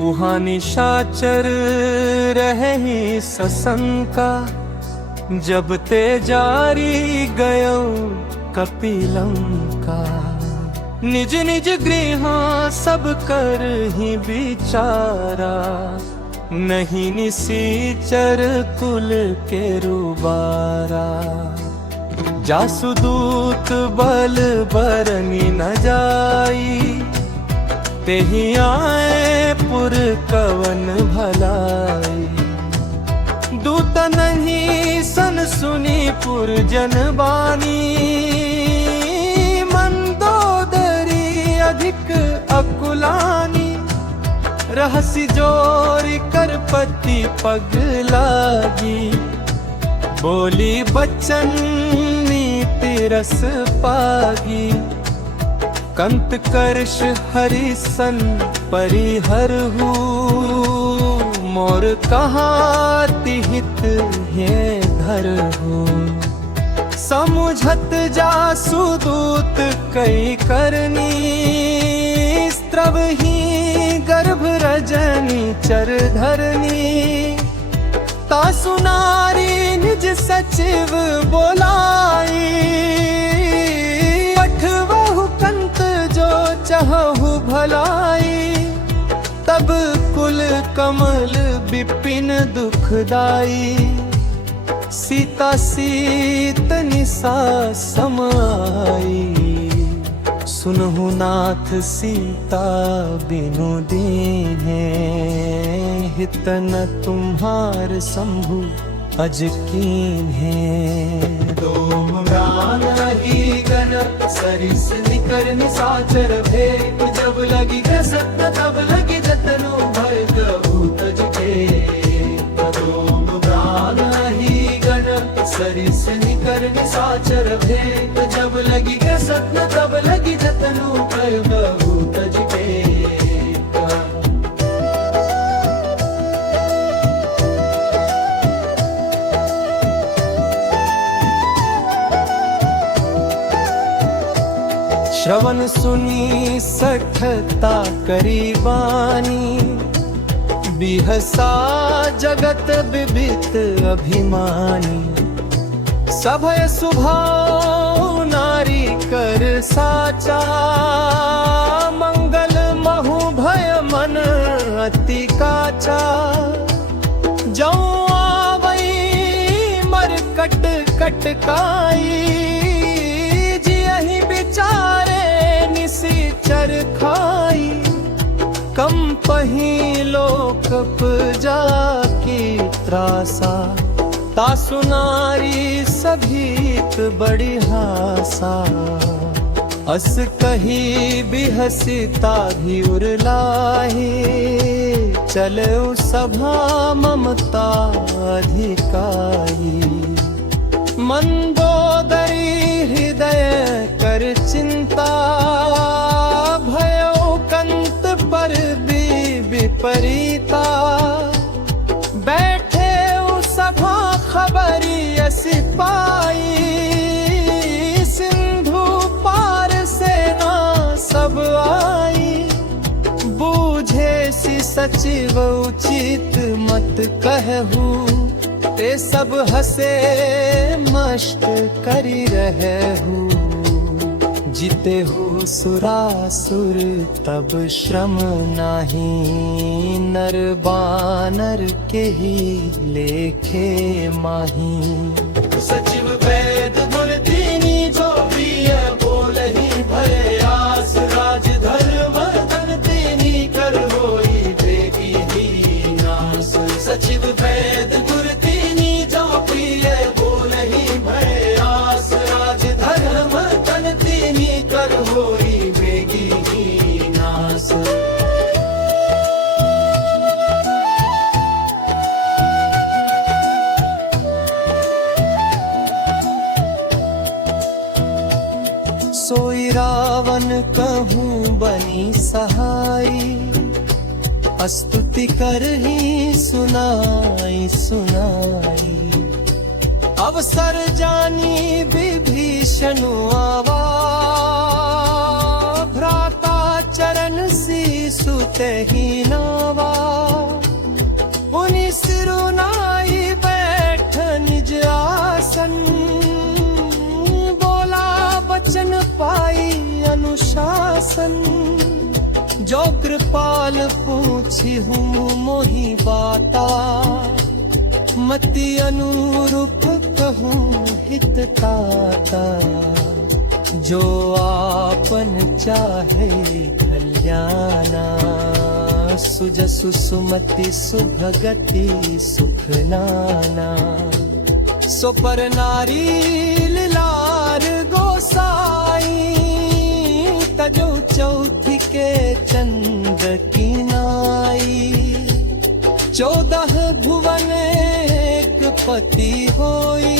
उहाँ निशाचर रहे सशंका, जब ते जारी गयो कपिलंका। निज निज गृह सब कर ही विचारा, नहीं निसीचर कुल के रुबारा। जासुदूत बल बरनी न जाई, तेहि आए पुर कवन भलाई। दूत नहीं सन सुनी पुर जनबानी, मंदोदरी अधिक अकुलानी। रहसी जोर कर पति पग लागी, बोली बच्चन नीति रस पागी। कंत कर्ष हरिसन परिहर हूँ, मोर कहाँ तिहित ये धर हूँ। समुझत जासु दूत कई करनी, स्त्रव ही गर्भ रजनी चर धरनी। तासु नारी निज सचिव बोलाई, पठवहु कंत जो चाहु भलाई। तब कुल कमल विपिन दुखदाई, सीता सीत निसा समाई। सुनहु नाथ सीता बिनु दीन्हे, हित न तुम्हार शंभु अज कीन्हे। ही गण सरिस निकर निसाचर भेद, जब लगी कसत तब लगी जतनु भय गहु तज के। ही गण सरिस निकर निसाचर भेद, जब लगी कसत तब लगी जतनु भय गहु तज के। श्रवण सुनी सठता करीबानी, बिहसा जगत विबित अभिमानी। सभय सुभाव नारी कर साचा, मंगल महु भय मन अति काचा। जौ आवई मरकट कटकाई, जियहि बिचारे निसीचर खाई। कम पही लोकप जाकी त्रासा, तासु नारी सभीत बड़ी हासा। अस कही बिहसिता भी उरलाही, चलो सभा ममता अधिकाई। मंदोदरी हृदय कर चिंता, भयो कंत पर विपरीता। बैठे सभा खबरी असी पाई, सिंधु पार सेना सब आई। बूझे सी सचिव उचित मत कहू, ते सब हसे मस्त करी रहू। जीते हु सुरासुर तब श्रम नाही, नर बानर के ही लेखे माही। सचिव वैद दुर्दीनी जो प्रिय बोलहि भय आस, राज धर्म धन दीनी कर होई देगी ही नास। सचिव वैद दुर्दीनी जो प्रिय बोलहि भय आस, राज धर्म धन दीनी कर होई बेगी ही नास। सोई रावण कहूँ बनी सहाई, स्तुति कर ही सुनाई सुनाई। अवसर जानी विभीषण आवा, भ्राता चरण सी सुत तेही नावा पुनि सिरुनाई बैठ निज आसन बोला बचन पाई अनुशासन जो कृपाल पूछी हूँ मोही बाता मति अनुरूप कहूँ हितताता जो आपन चाहे कल्याणा सुजसु सुमति सुभगति सुख नाना सो पर नारी लार गोसाई तजो चौथी के चंद की नाई 14 भुवन एक पति होई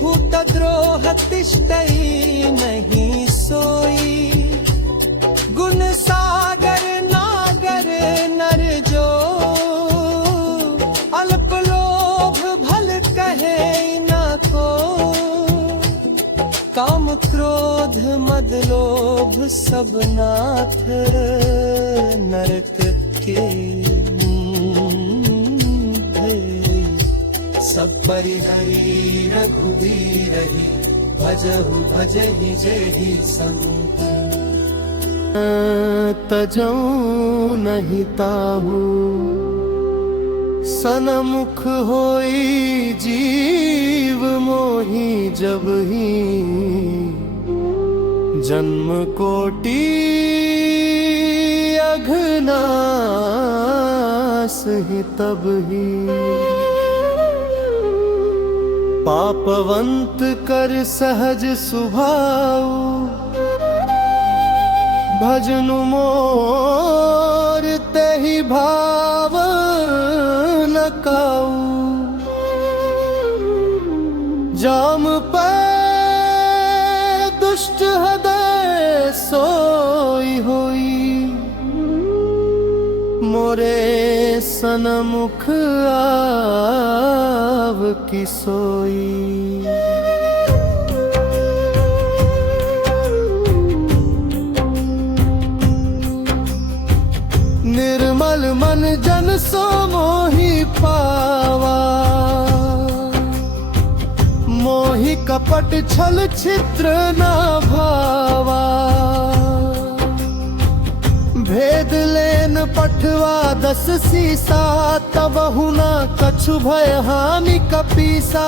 भूतद्रोह तिष्ठई नहीं सोई गुण सागर नागर नर जो अल्प लोभ भल कहे न को काम क्रोध मद लोभ सब नाथ नरक के सब परिहरी रघुवीरहि भजहु भजहि जेहि संत तजऊ नहीं ताहू सनमुख होई जीव मोही जब ही जन्म कोटि अघनास ही तब ही पापवंत कर सहज सुभाऊ भजनु मोर तेहि भाव न काऊ जाम पे दुष्ट हृदय सोई होई मोरे सनमुख आव की सोई निर्मल मन जन सो मोहि पावा मोहि कपट छल छिद्र न भावा भेद लेन पठवा 10 सीसा तब हुना कछु भय हानि कपीसा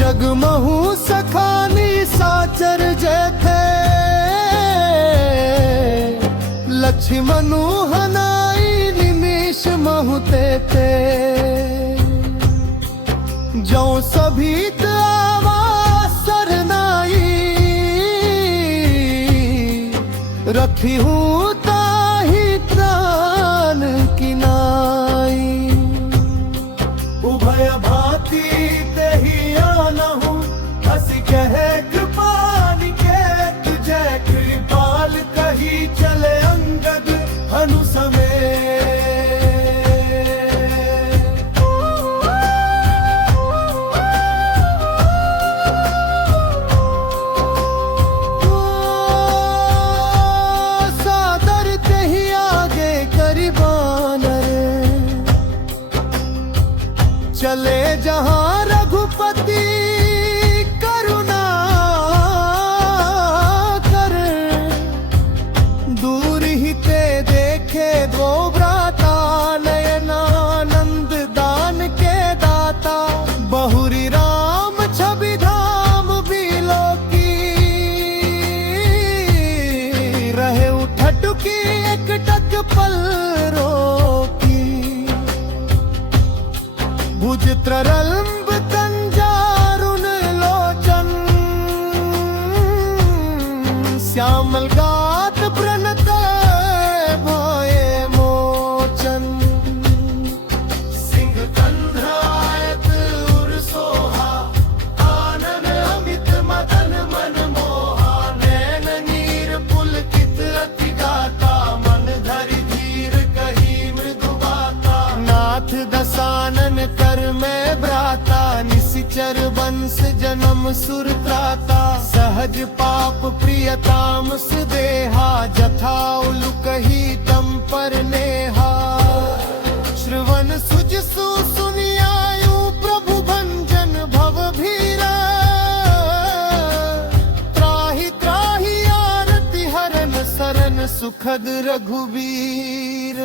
जगमहु सखानी साचर जेथे लक्ष्मणु हनाई निमिष महुते ते जो सभी सरनाई रखी हूँ ताही प्राण की नाई उभय भांति तेहि आनहु हसी कहे कृपा निकेत जय कृपाल कही चले अंगद हनु चले जहां रघुपति करुणा करे दूर ही ते देखे दो भ्राता नयनानंद दान के दाता बहुरी राम छवि धाम बिलो की रहे उठटुकी एक टक पल भुज त्रलंब कंजारुन लोचन श्यामल गात प्रणत भये मोचन सिंह कंधरायत उर सोहा आनन अमित मदन मन मोहा नैन नीर पुलकित अति गाता मन धरि धीर कही मृदु गाता नाथ दसानन कर में भ्राता निशिचर वंश जन्म सुर त्राता सहज पाप प्रियताम सुदेहा जथा उलुकही तम पर नेहा श्रवण सुजसु सुनियायु प्रभु भंजन भव भीरा त्राहि त्राहि आरति हरन सरन सुखद रघुबीर।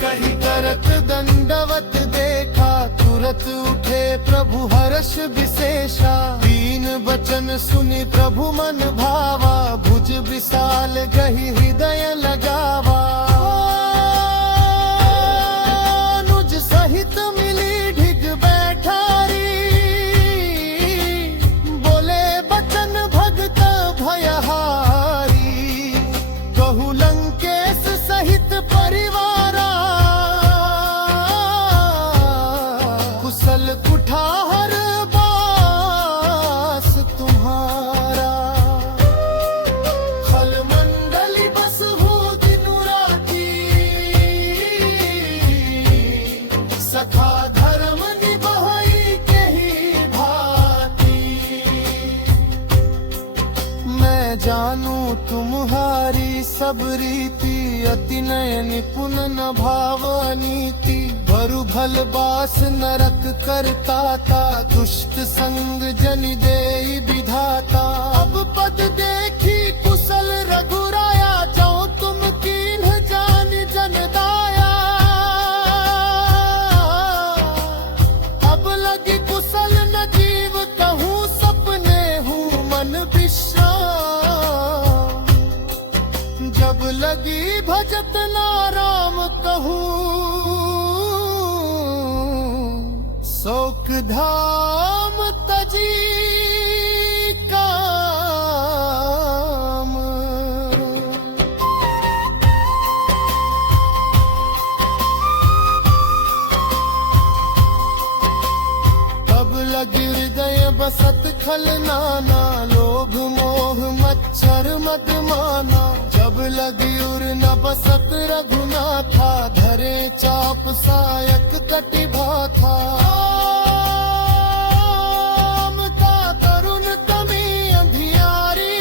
कही करत दंडवत देखा तुरत उठे प्रभु हर्ष विशेषा दीन बचन सुनि प्रभु मन भावा भुज विशाल गही हृदय लगावा अनुज सहित मिली ढिग बैठारी बोले बचन भगत भयहारी कहु लंकेश सहित परिवार कुठार बास तुम्हारा खल मंडली बस हो दिनु राती सखा धर्म निभाई के ही भांति मैं जानू तुम्हारी सब रीति अति नय निपुण न भाव नीति भरु भल बास नरक करता था दुष्ट संग जन देई विधाता अब पद देखी कुशल रघुराया जाओ तुम कीन्ह जान जन दाया अब लगी कुशल न जीव कहूँ सपने हूँ मन विश्राम जब लगी भजत नाराम कहूँ शोक धाम तजी काम। तब लगी हृदय बसत खल नाना लोभ मोह मच्छर मद माना जब लगी उर न बसत रघुनाथा धरे चाप सायक कटि भाथा तरुण कमी अंधियारी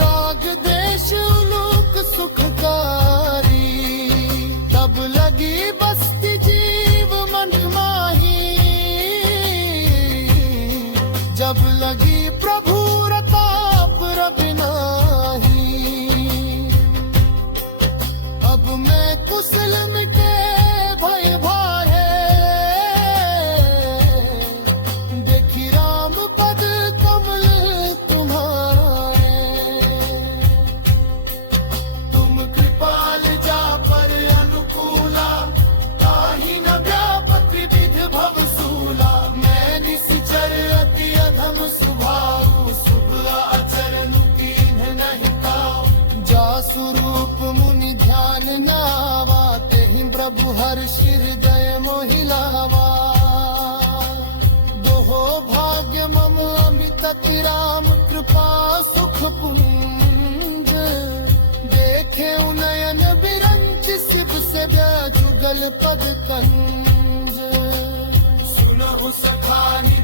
राग देश उलूक सुखकारी तब लगी बस्ती जीव मन माही जब लगी प्रभु रताप रबिनाही अब मैं कुशल मिटे भय भारे देखी राम पद कमल तुम्हारा तुम कृपाल जा पर अनुकूला ताहि न व्यापक विविध भवसूला मैं निश्चर अति अधम स्वभाव शुभ आचरण कीन्ह नहीं पाओ जा स्वरूप मुनि ध्यान नावा तेहि प्रभु हर्ष हृदय मोहिलावा दोहो भाग्य मम अमित राम कृपा सुख पुंज देखे उनयन बिरंच शिव से जुगल पद कंज सुनहु सखानि